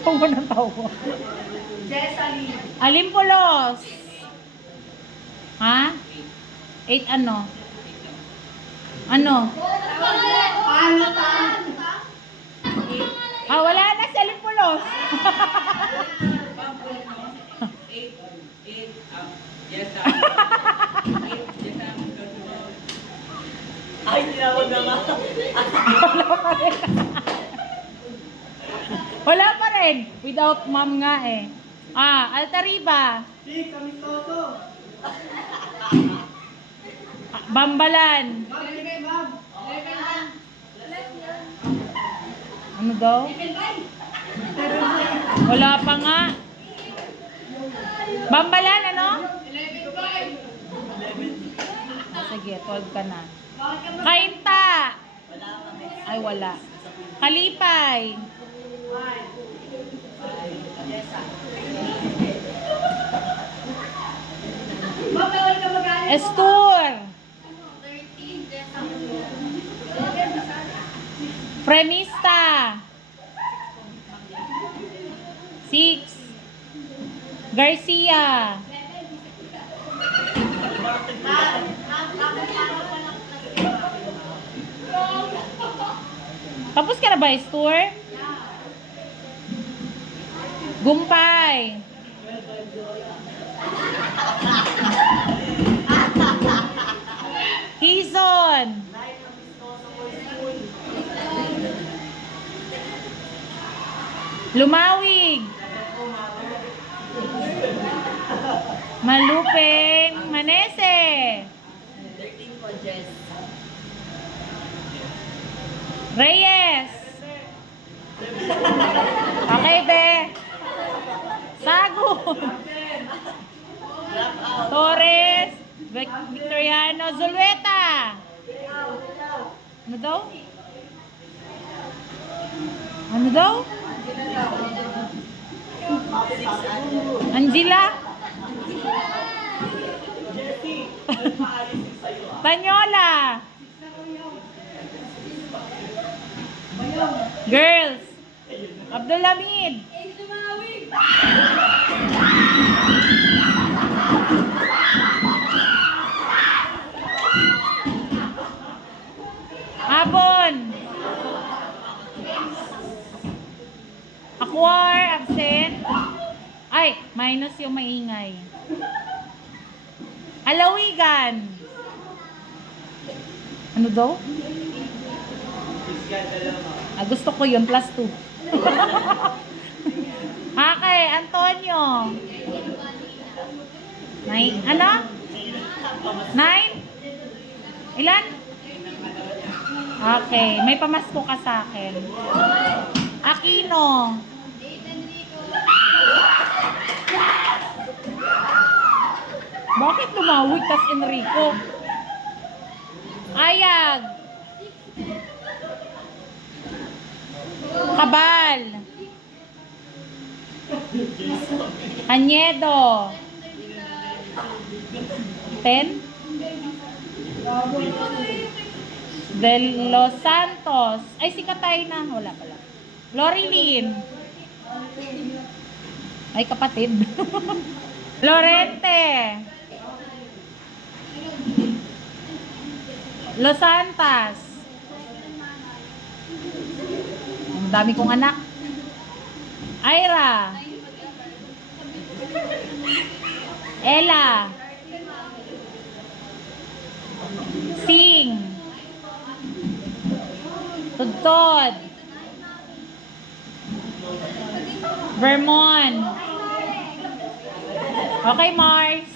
Tawa ng tawa. Jess, alin? Alimpulos. Ha? 8 ano? Ano? Ano ta? Ah, wala na si Alimpulos. Ay, tinawag naman. Wala pa rin. Wala pa rin. Without mom nga eh. Ah, Altariba. Si, kami toto. Bambalan. Ma'am, sige, ma'am. Ano daw? Wala pa nga. Bambalan, ano? Sige, 12 ka na. Kainta. Ay, wala. Kalipay. Estur. Premista. 6. Garcia. Tapos ka na ba, Estur? Gumpay. Quezon. Lumawig. Malupeng. Manese. 13 po, Jess. Reyes. Okay, be. Sagun. Torres. Victoriano. Zulueta. Ano daw? Ano daw? Angela? Tanyola. Girls. Abdulhamid. Abon. Akwar, absent. Ay, minus yung maingay. Alawigan. Ano daw? Ah, gusto ko yun, plus 2. Okay, Antonio. 9, ano? 9? Ilan? Okay, may pamasko ka sa akin. Aquino. Bakit tumawid tas Enrico? Ayag. Kabal. Anyedo. 10. De Los Santos. Ay, si Katay na. Wala pala. Lorilyn. Ay, kapatid. Lorente. Los Santas. Ang dami kong anak. Ira. Ella. Sing. Tugtod. Vermont. Okay, Mars.